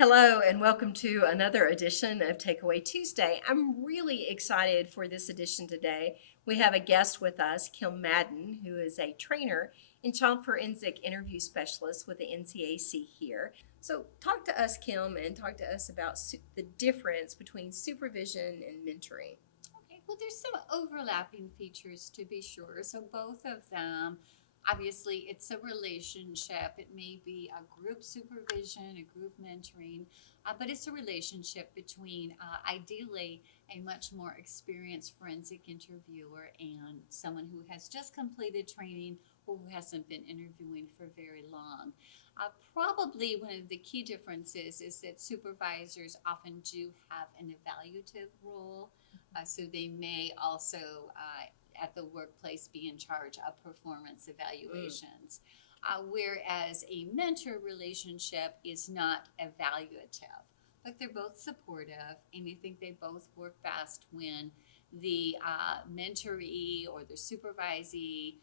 Hello, and welcome to another edition of Takeaway Tuesday. I'm really excited for this edition today. We have a guest with us, Kim Madden, who is a trainer and child forensic interview specialist with the NCAC here. So, talk to us, Kim, and talk to us about the difference between supervision and mentoring. Okay, well, there's some overlapping features to be sure. So, both of them, obviously, it's a relationship. It may be a group supervision, a group mentoring, but it's a relationship between ideally a much more experienced forensic interviewer and someone who has just completed training or who hasn't been interviewing for very long. Probably one of the key differences is that supervisors often do have an evaluative role, so they may also at the workplace be in charge of performance evaluations. Whereas a mentor relationship is not evaluative, but they're both supportive, and I think they both work best when the mentoree or the supervisee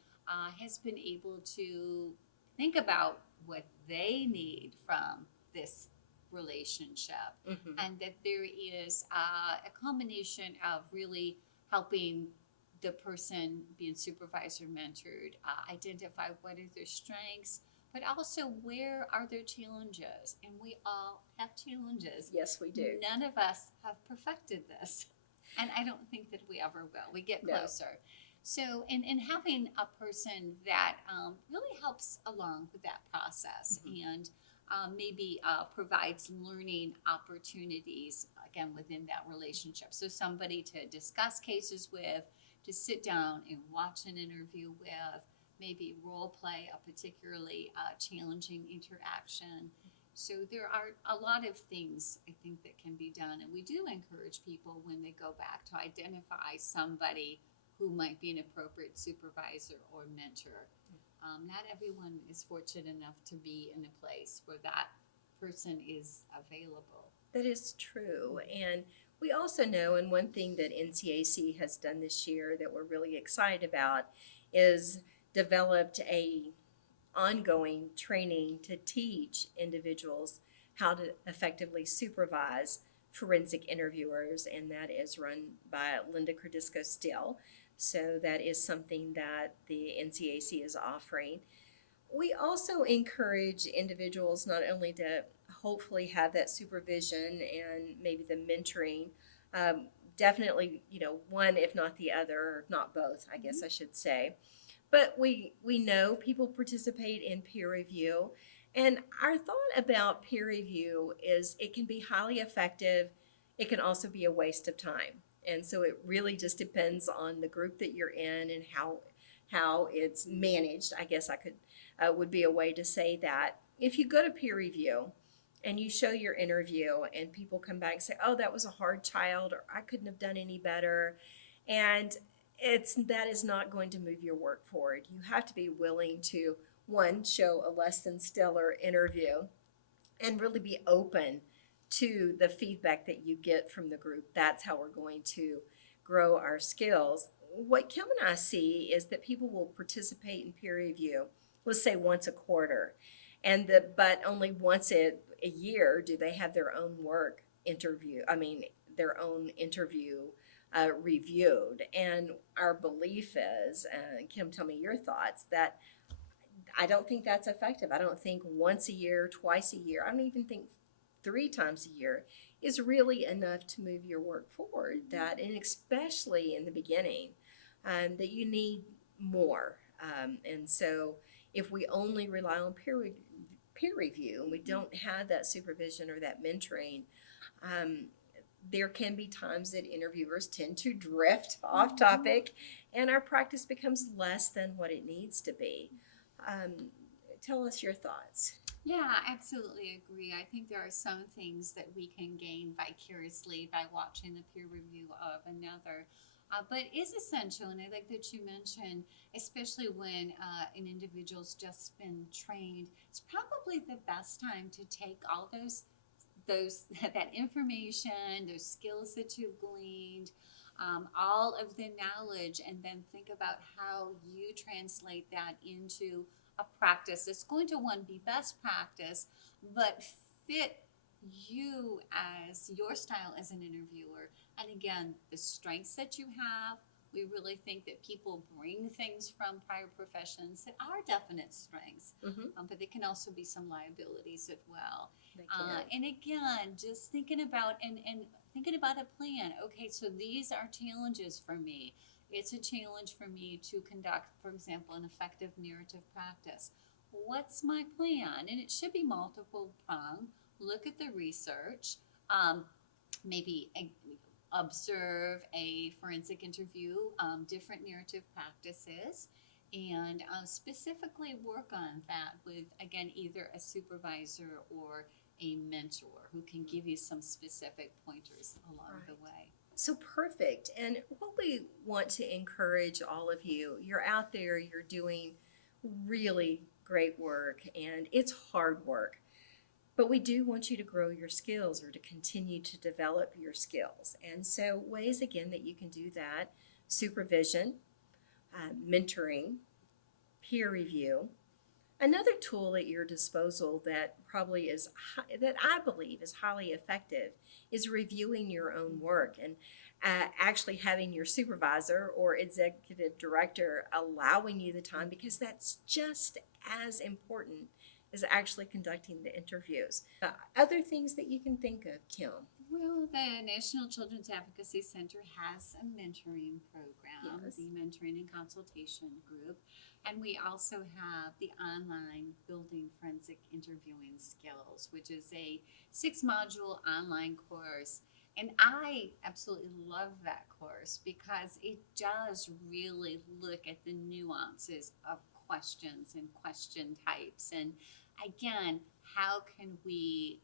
has been able to think about what they need from this relationship, Mm-hmm. and that there is a combination of really helping the person being supervised or mentored identify what are their strengths, but also where are their challenges. And we all have challenges. Yes, we do. None of us have perfected this, and I don't think that we ever will. We get No. closer. So, in having a person that really helps along with that process, Mm-hmm. and maybe provides learning opportunities again within that relationship. So, somebody to discuss cases with, to sit down and watch an interview with, maybe role play a particularly challenging interaction. So, there are a lot of things I think that can be done, and we do encourage people when they go back to identify somebody who might be an appropriate supervisor or mentor. Not everyone is fortunate enough to be in a place where that person is available. That is true. And we also know, and one thing that NCAC has done this year that we're really excited about is developed a ongoing training to teach individuals how to effectively supervise forensic interviewers, and that is run by Linda Cordisco Still. So that is something that the NCAC is offering. We also encourage individuals not only to hopefully have that supervision and maybe the mentoring, definitely, one if not the other, or not both, I guess Mm-hmm. I should say. But we know people participate in peer review, and our thought about peer review is it can be highly effective. It can also be a waste of time, and so it really just depends on the group that you're in and how it's managed. I guess I could would be a way to say that. If you go to peer review and you show your interview and people come back and say, "Oh, that was a hard child," or "I couldn't have done any better," and that is not going to move your work forward. You have to be willing to one show a less than stellar interview and really be open to the feedback that you get from the group. That's how we're going to grow our skills. What Kim and I see is that people will participate in peer review, let's say once a quarter, but only once a year do they have their own work interview. I mean, their own interview reviewed. And our belief is, Kim, tell me your thoughts, that I don't think that's effective. I don't think once a year, twice a year, I don't even think three times a year is really enough to move your work forward. That, and especially in the beginning, that you need more. And so, if we only rely on peer review and we don't have that supervision or that mentoring, um, there can be times that interviewers tend to drift off topic and our practice becomes less than what it needs to be. Um, Tell us your thoughts. Yeah, I absolutely agree. I think there are some things that we can gain vicariously by watching the peer review of another. But it is essential, and I like that you mentioned, especially when an individual's just been trained, it's probably the best time to take all those that information, those skills that you've gleaned, all of the knowledge, and then think about how you translate that into a practice that's going to one be best practice, but fit you as your style as an interviewer, and again, the strengths that you have. We really think that people bring things from prior professions that are definite strengths, but there can also be some liabilities as well. They can. And again, just thinking about and thinking about a plan. Okay, so these are challenges for me. It's a challenge for me to conduct, for example, an effective narrative practice. What's my plan? And it should be multiple pronged. Look at the research. Maybe observe a forensic interview, different narrative practices, and specifically work on that with, again, either a supervisor or a mentor who can give you some specific pointers along the way. So perfect. And what we want to encourage all of you, you're out there, you're doing really great work, and it's hard work. But we do want you to grow your skills or to continue to develop your skills. And so ways, again, that you can do that: supervision, mentoring, peer review. Another tool at your disposal that probably is, that I believe is highly effective, is reviewing your own work and actually having your supervisor or executive director allowing you the time, because that's just as important as actually conducting the interviews. Other things that you can think of, Kim? Well, the National Children's Advocacy Center has a mentoring program, Yes. the Mentoring and Consultation Group, and we also have the online Building Forensic Interviewing Skills, which is a 6-module online course. And I absolutely love that course because it does really look at the nuances of questions and question types. And again, how can we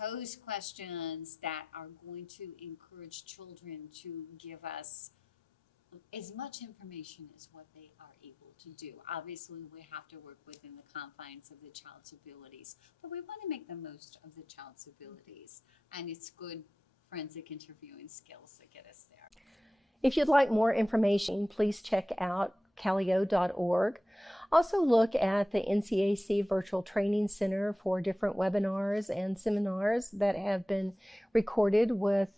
pose questions that are going to encourage children to give us as much information as what they are able to do. Obviously, we have to work within the confines of the child's abilities, but we want to make the most of the child's abilities. And it's good forensic interviewing skills that get us there. If you'd like more information, please check out calio.org. Also look at the NCAC Virtual Training Center for different webinars and seminars that have been recorded with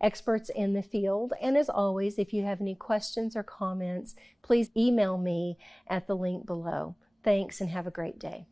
experts in the field. And as always, if you have any questions or comments, please email me at the link below. Thanks and have a great day.